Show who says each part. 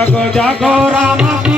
Speaker 1: જગો જગો Ram